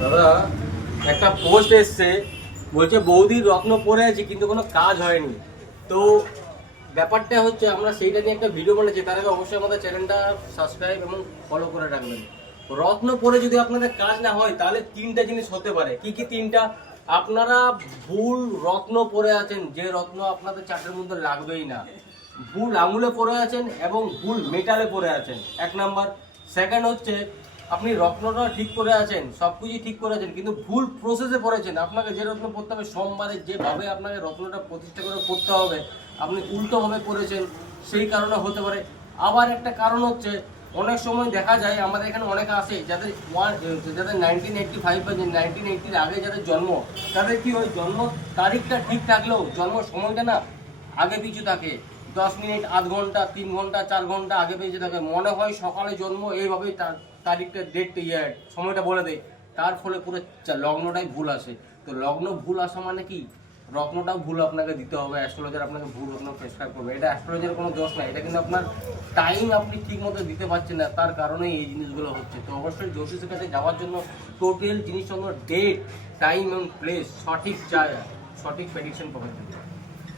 দাদা একটা পোস্ট এসছে, বলছে বৌদির রত্ন পরে আছে কিন্তু কোনো কাজ হয়নি। তো ব্যাপারটা হচ্ছে আমরা সেইটা নিয়ে একটা ভিডিও বানাচ্ছি, তার আগে অবশ্যই আমাদের চ্যানেলটা সাবস্ক্রাইব এবং ফলো করে রাখবেন। রত্ন পরে যদি আপনাদের কাজ না হয় তাহলে তিনটা জিনিস হতে পারে। কি কি তিনটা? আপনারা ভুল রত্ন পরে আছেন, যে রত্ন আপনাদের চারটের মধ্যে লাগবেই না। ভুল আঙুলে পরে আছেন এবং ভুল মেটালে পরে আছেন, এক নাম্বার। সেকেন্ড হচ্ছে আপনি রত্নটা ঠিক করে আছেন, সবকিছু ঠিক করে আছেন, কিন্তু ভুল প্রসেসে পড়েছেন। আপনাকে যে রত্ন পড়তে হবে সোমবারে, যেভাবে আপনাকে রত্নটা প্রতিষ্ঠা করে পড়তে হবে আপনি উল্টোভাবে করেছেন, সেই কারণে হতে পারে। আবার একটা কারণ হচ্ছে অনেক সময় দেখা যায় আমাদের এখানে অনেকে আসে যাদের যাদের 1985 বা 1980-র আগে যাদের জন্ম, তাদের কি হয়, জন্ম তারিখটা ঠিক থাকলেও জন্ম সময়টা না আগে পিছু থাকে। 10 মিনিট, আধ ঘন্টা, 3 ঘন্টা, 4 ঘন্টা আগে পেয়েছে থাকে, মনে হয় সকালে জন্ম, এইভাবেই তার তারিখটা, ডেট, সময়টা বলে দেয়। তার ফলে পুরো লগ্নটাই ভুল আসে। তো লগ্ন ভুল আসা মানে কি, রত্নটাও ভুল আপনাকে দিতে হবে, অ্যাস্ট্রোলজার আপনাকে ভুল রত্ন প্রেসক্রাইব করবে। এটা অ্যাস্ট্রোলজারের কোনো দোষ নাই, এটা কিন্তু আপনার টাইম আপনি ঠিক মতো দিতে পারছেন না, তার কারণেই এই জিনিসগুলো হচ্ছে। তো অবশ্যই জ্যোতিষের কাছে যাওয়ার জন্য টোটাল জিনিসটা, ডেট, টাইম এবং প্লেস সঠিক চায়, সঠিক প্রেডিকশন পাওয়ার জন্য।